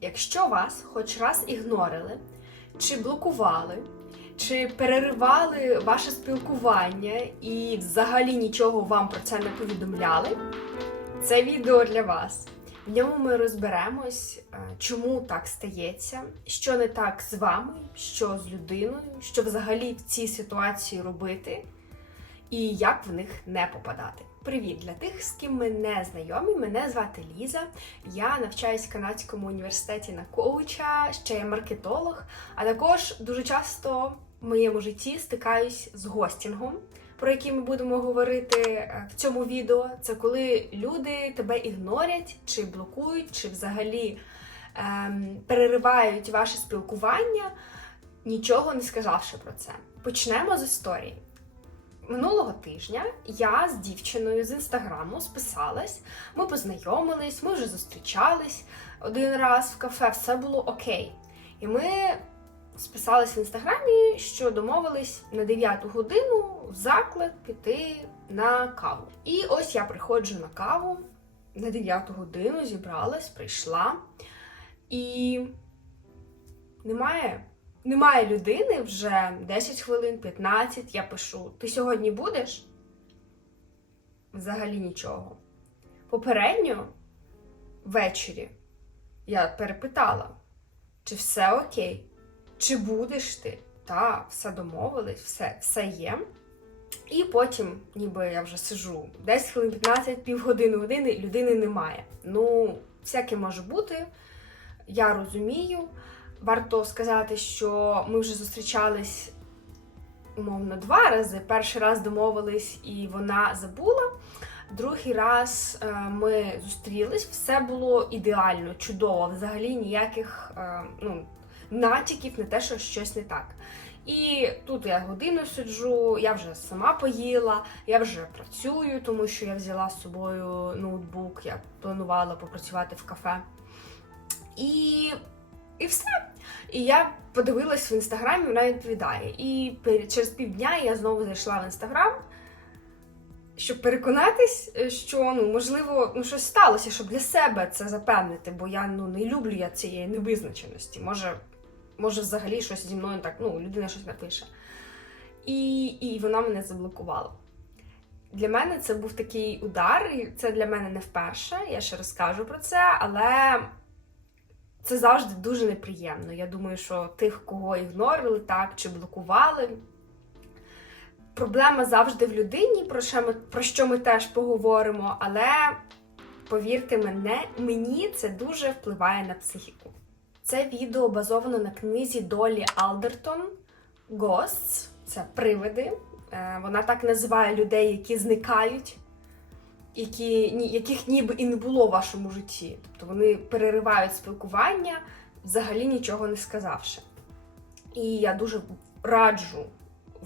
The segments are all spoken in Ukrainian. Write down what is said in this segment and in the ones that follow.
Якщо вас хоч раз ігнорили, чи блокували, чи переривали ваше спілкування і взагалі нічого вам про це не повідомляли, це відео для вас. В ньому ми розберемось, е, чому так стається, що не так з вами, що з людиною, що взагалі в цій ситуації робити, і як в них не попадати. Привіт для тих, з ким ми не знайомі. Мене звати Ліза. Я навчаюсь в канадському університеті на коуча, ще я маркетолог, а також дуже часто в моєму житті стикаюсь з гостінгом, про який ми будемо говорити е, в цьому відео. Це коли люди тебе ігнорять, чи блокують, чи взагалі ем, переривають ваше спілкування, нічого не сказавши про це. Почнемо з історії. Минулого тижня я з дівчиною з інстаграму списалась, ми познайомились, ми вже зустрічались один раз в кафе, все було окей. І ми списались в інстаграмі, що домовились на 9 годину в заклад піти на каву. І ось я приходжу на каву на 9 годину, зібралась, прийшла, і немає немає людини вже 10 хвилин, 15, я пишу: ти сьогодні будеш? Взагалі нічого. Попередньо ввечері я перепитала, чи все окей, чи будеш ти? Та, все домовились, все, все є. І потім, ніби я вже сижу 10 хвилин, 15, півгодини, години, людини немає. Ну, всяке може бути, я розумію. Варто сказати, що ми вже зустрічались умовно два рази. Перший раз домовились і вона забула. Другий раз е, ми зустрілись, все було ідеально, чудово, взагалі ніяких е, ну, натяків на те, що щось не так. І тут я годину сиджу, я вже сама поїла, я вже працюю, тому що я взяла з собою ноутбук, я планувала попрацювати в кафе. І і все. І я подивилась в інстаграмі, вона відповідає. І через півдня я знову зайшла в інстаграм, щоб переконатись, е, що ну, можливо, ну, щось сталося, щоб для себе це запевнити, бо я ну, не люблю я цієї невизначеності. Може, може, взагалі щось зі мною так, ну, людина щось напише. І, і вона мене заблокувала. Для мене це був такий удар, і це для мене не вперше. Я ще розкажу про це, але це завжди дуже неприємно. Я думаю, що тих, кого ігнорили так чи блокували. Проблема завжди в людині, про що ми, про що ми теж поговоримо, але повірте мене, мені це дуже впливає на психіку. Це відео базовано на книзі Долі Алдертон Ghosts. Це привиди. Е, Вона так називає людей, які зникають які, ні- яких ніби і не було в вашому житті. Тобто вони переривають спілкування, взагалі нічого не сказавши. І я дуже раджу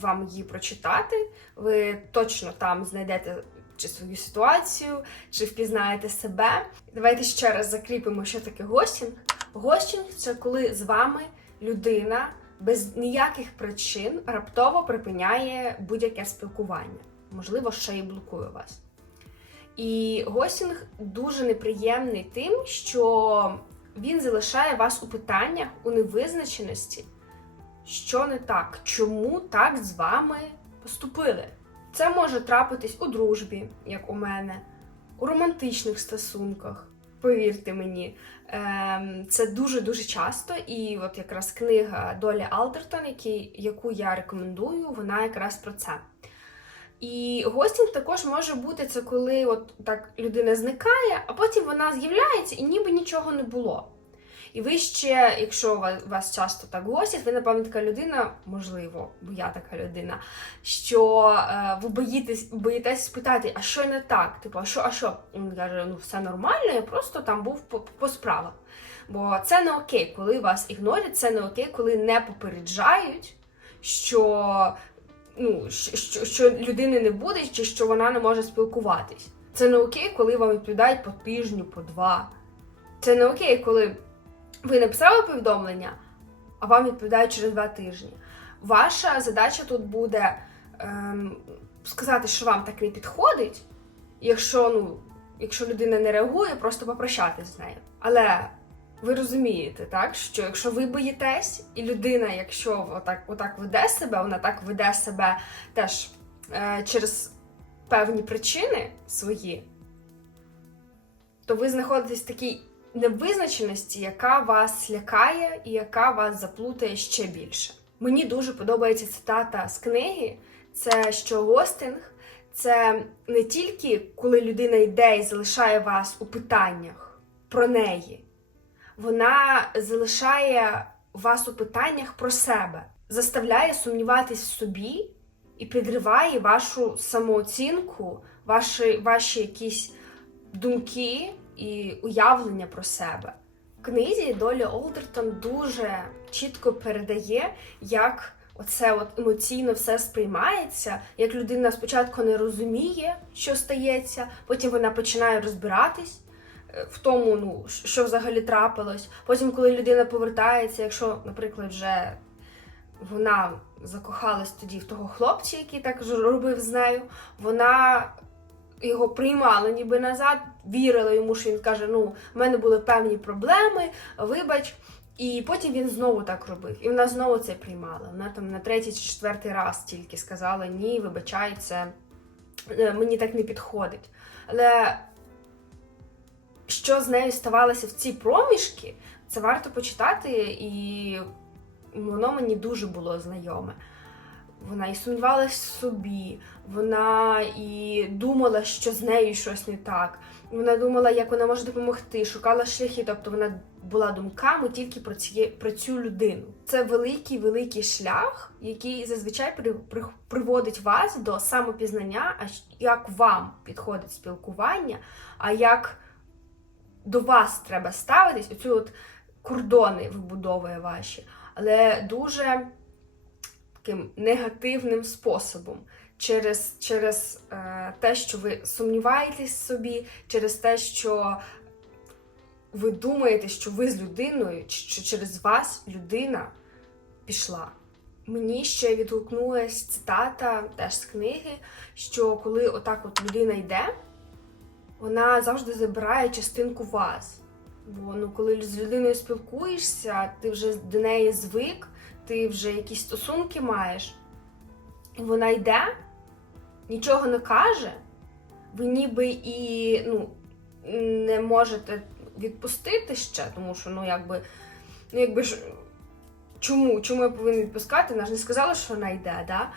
вам її прочитати. Ви точно там знайдете чи свою ситуацію, чи впізнаєте себе. Давайте ще раз закріпимо, що таке гостінг. Гостінг це коли з вами людина без ніяких причин раптово припиняє будь-яке спілкування. Можливо, ще й блокує вас. І гостінг дуже неприємний тим, що він залишає вас у питаннях, у невизначеності, що не так, чому так з вами поступили. Це може трапитись у дружбі, як у мене, у романтичних стосунках. Повірте мені, ем, це дуже-дуже часто. І от якраз книга Долі Алдертон, яку я рекомендую, вона якраз про це. І гостінг також може бути це, коли от так людина зникає, а потім вона з'являється і ніби нічого не було. І ви ще, якщо вас, часто так гостять, ви, напевно, така людина, можливо, бо я така людина, що е, ви боїтесь, боїтесь спитати, а що не так? Типу, а що, а що? Він каже, ну все нормально, я просто там був по, по справах. Бо це не окей, коли вас ігнорять, це не окей, коли не попереджають, що ну, що, що, людини не буде, чи що вона не може спілкуватись. Це не окей, коли вам відповідають по тижню, по два. Це не окей, коли ви написали повідомлення, а вам відповідають через два тижні. Ваша задача тут буде ем, сказати, що вам так не підходить, якщо, ну, якщо людина не реагує, просто попрощатись з нею. Але ви розумієте, так? Що якщо ви боїтесь, і людина, якщо отак, отак веде себе, вона так веде себе теж е, через певні причини свої, то ви знаходитесь в такій невизначеності, яка вас лякає і яка вас заплутає ще більше. Мені дуже подобається цитата з книги: це що гостинг це не тільки коли людина йде і залишає вас у питаннях про неї, вона залишає вас у питаннях про себе, заставляє сумніватись в собі і підриває вашу самооцінку, ваші, ваші якісь думки і уявлення про себе. В книзі Долі Олдертон дуже чітко передає, як оце от емоційно все сприймається, як людина спочатку не розуміє, що стається, потім вона починає розбиратись в тому, ну що взагалі трапилось. Потім, коли людина повертається, якщо, наприклад, вже вона закохалась тоді в того хлопця, який так робив з нею, вона його приймала ніби назад, вірила йому, що він каже: ну, в мене були певні проблеми, вибач. І потім він знову так робив. І вона знову це приймала. Вона там на третій чи четвертий раз тільки сказала: ні, вибачай, це е, мені так не підходить. Але що з нею ставалося в ці проміжки, це варто почитати, і воно мені дуже було знайоме. Вона і сумнівалась в собі, вона і думала, що з нею щось не так. Вона думала, як вона може допомогти, шукала шляхи, тобто вона була думками тільки про ці, про цю людину. Це великий великий шлях, який зазвичай при, при, приводить вас до самопізнання, а як вам підходить спілкування, а як до вас треба ставитись, оцю от кордони вибудовує ваші, але дуже таким негативним способом. Через, через е, те, що ви сумніваєтесь собі, через те, що ви думаєте, що ви з людиною, що через вас людина пішла. Мені ще відгукнулась цитата теж з книги, що коли отак от людина йде, вона завжди забирає частинку вас. Бо ну, коли з людиною спілкуєшся, ти вже до неї звик, ти вже якісь стосунки маєш, і вона йде, нічого не каже, ви ніби і ну, не можете відпустити ще, тому що, ну, якби, ну, якби ж, чому? Чому я повинна відпускати? Вона ж не сказала, що вона йде, да?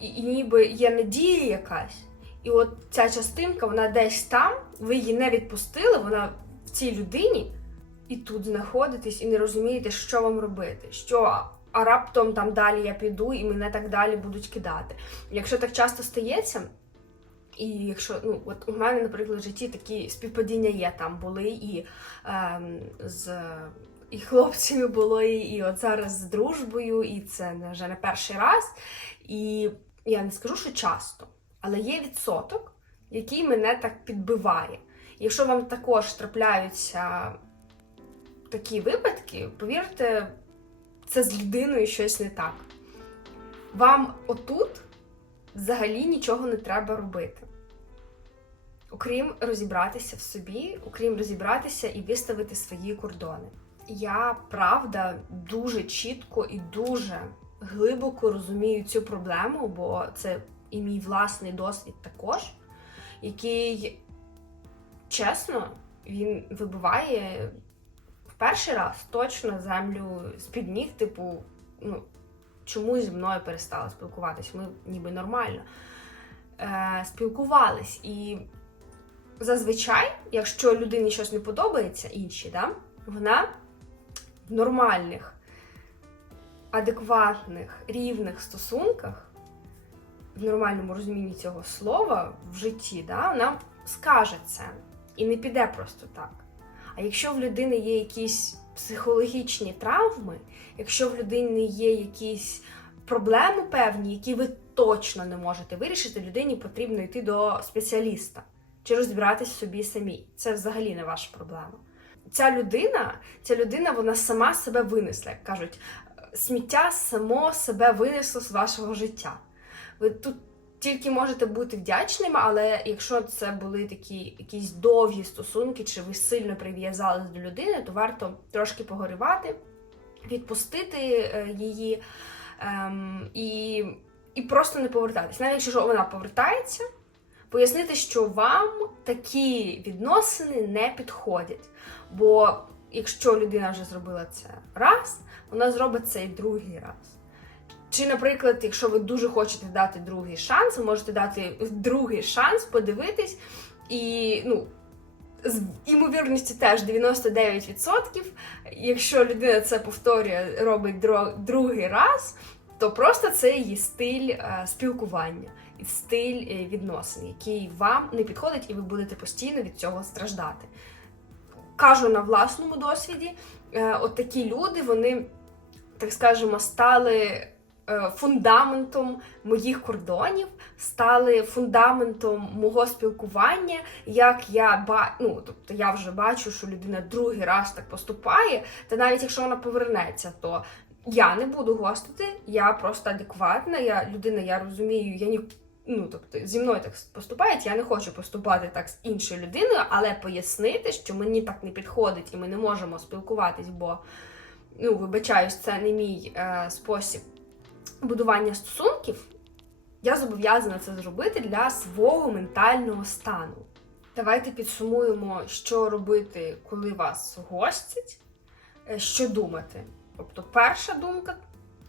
І, і ніби є надія якась. І от ця частинка, вона десь там, ви її не відпустили, вона в цій людині, і тут знаходитесь, і не розумієте, що вам робити. Що а раптом там далі я піду і мене так далі будуть кидати. Якщо так часто стається, і якщо ну от у мене, наприклад, в житті такі співпадіння є, там були і ем, з і хлопцями було, і, і от зараз з дружбою, і це вже не перший раз. І я не скажу, що часто, але є відсоток, який мене так підбиває. Якщо вам також трапляються такі випадки, повірте, це з людиною щось не так. Вам отут взагалі нічого не треба робити. Окрім розібратися в собі, окрім розібратися і виставити свої кордони. Я правда дуже чітко і дуже глибоко розумію цю проблему, бо це і мій власний досвід також, який, чесно, він вибиває в перший раз точно землю з-під ніг, типу, ну, чому зі мною перестали спілкуватись? Ми ніби нормально е, спілкувались. І зазвичай, якщо людині щось не подобається, іншій, да, вона в нормальних, адекватних, рівних стосунках, в нормальному розумінні цього слова в житті, да, вона скаже це і не піде просто так. А якщо в людини є якісь психологічні травми, якщо в людини є якісь проблеми певні, які ви точно не можете вирішити, людині потрібно йти до спеціаліста чи розбиратись собі самі. Це взагалі не ваша проблема. Ця людина, ця людина, вона сама себе винесла, як кажуть, сміття само себе винесло з вашого життя. Ви тут тільки можете бути вдячними, але якщо це були такі якісь довгі стосунки, чи ви сильно прив'язались до людини, то варто трошки погорювати, відпустити е, її ем, і, і просто не повертатись. Навіть якщо вона повертається, пояснити, що вам такі відносини не підходять. Бо якщо людина вже зробила це раз, вона зробить це і другий раз. Чи, наприклад, якщо ви дуже хочете дати другий шанс, ви можете дати другий шанс, подивитись, і ну, з імовірністю теж 99%, якщо людина це повторює, робить другий раз, то просто це її стиль е, спілкування стиль е, відносин, який вам не підходить, і ви будете постійно від цього страждати. Кажу на власному досвіді, е, от такі люди, вони, так скажемо, стали фундаментом моїх кордонів, стали фундаментом мого спілкування. Як я ба... ну, тобто я вже бачу, що людина другий раз так поступає, та навіть якщо вона повернеться, то я не буду гостити, я просто адекватна, я людина, я розумію, я ні. Ну, тобто, зі мною так поступають, я не хочу поступати так з іншою людиною, але пояснити, що мені так не підходить і ми не можемо спілкуватись, бо, ну, вибачаюсь, це не мій е, спосіб будування стосунків, я зобов'язана це зробити для свого ментального стану. Давайте підсумуємо, що робити, коли вас гостять, е, що думати. Тобто, перша думка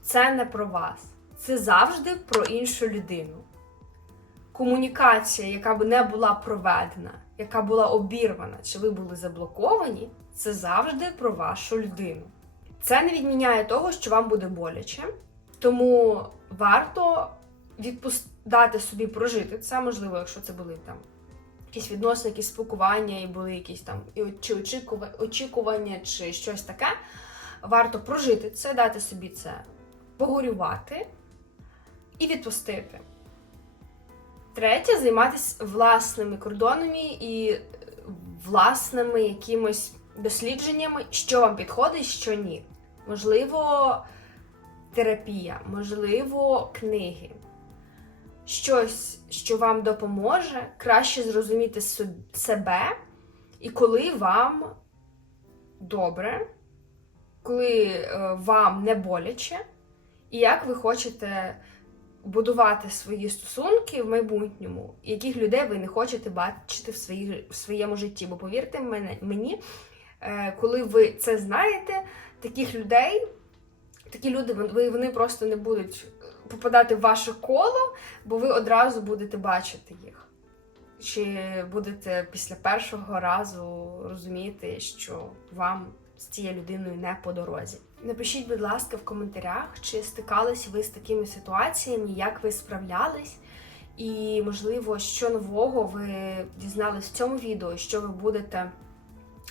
це не про вас, це завжди про іншу людину. Комунікація, яка б не була проведена, яка була обірвана, чи ви були заблоковані, це завжди про вашу людину. Це не відміняє того, що вам буде боляче, тому варто відпус... дати собі прожити це, можливо, якщо це були там якісь відносини, якісь спілкування, і були якісь там і чи очікування, чи щось таке. Варто прожити це, дати собі це погорювати і відпустити. Третє займатися власними кордонами і е, власними якимось дослідженнями, що вам підходить, що ні. Можливо, терапія, можливо, книги. Щось, що вам допоможе краще зрозуміти себе, і коли вам добре, коли е, вам не боляче, і як ви хочете будувати свої стосунки в майбутньому, яких людей ви не хочете бачити в, свої, в своєму житті. Бо повірте мені, е, коли ви це знаєте, таких людей, такі люди вони просто не будуть попадати в ваше коло, бо ви одразу будете бачити їх. Чи будете після першого разу розуміти, що вам з цією людиною не по дорозі? Напишіть, будь ласка, в коментарях, чи стикались ви з такими ситуаціями, як ви справлялись, і, можливо, що нового ви дізнались в цьому відео, що ви будете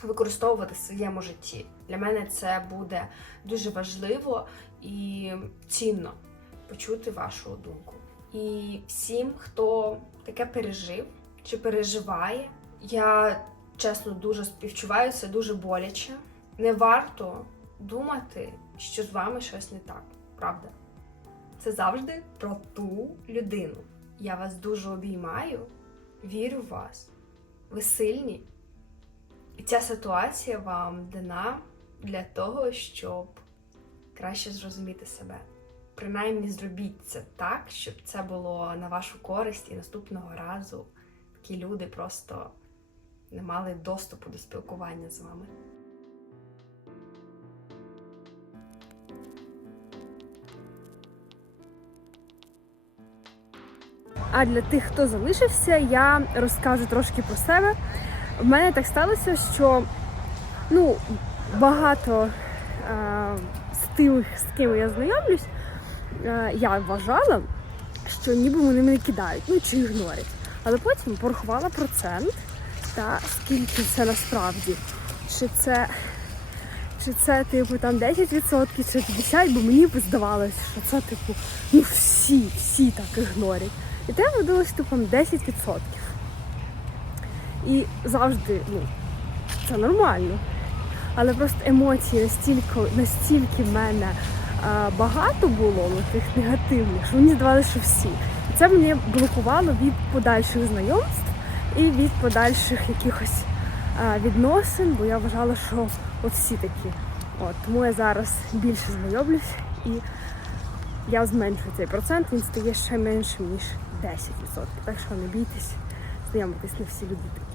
використовувати в своєму житті. Для мене це буде дуже важливо і цінно почути вашу думку. І всім, хто таке пережив чи переживає, я чесно дуже співчуваю, це дуже боляче. Не варто думати, що з вами щось не так, правда? Це завжди про ту людину. Я вас дуже обіймаю, вірю в вас. Ви сильні. І ця ситуація вам дана для того, щоб краще зрозуміти себе. Принаймні зробіть це так, щоб це було на вашу користь і наступного разу такі люди просто не мали доступу до спілкування з вами. А для тих, хто залишився, я розкажу трошки про себе. В мене так сталося, що ну, багато е, з тих, з ким я знайомлюсь, е, я вважала, що ніби вони мене кидають, ну чи ігнорять. Але потім порахувала процент та скільки це насправді. Чи це, чи це типу там 10% чи 50%, бо мені б здавалося, що це типу ну всі, всі так ігнорять. І те видалось типу 10%. І завжди, ну, це нормально. Але просто емоції настільки, настільки мене е, багато було тих негативних, що мені здавалося, що всі. І це мене блокувало від подальших знайомств і від подальших якихось а, відносин, бо я вважала, що от всі такі. От, тому я зараз більше знайомлюсь і я зменшую цей процент, він стає ще меншим, ніж 10%. Так що не бійтесь, знайомитись не всі люди.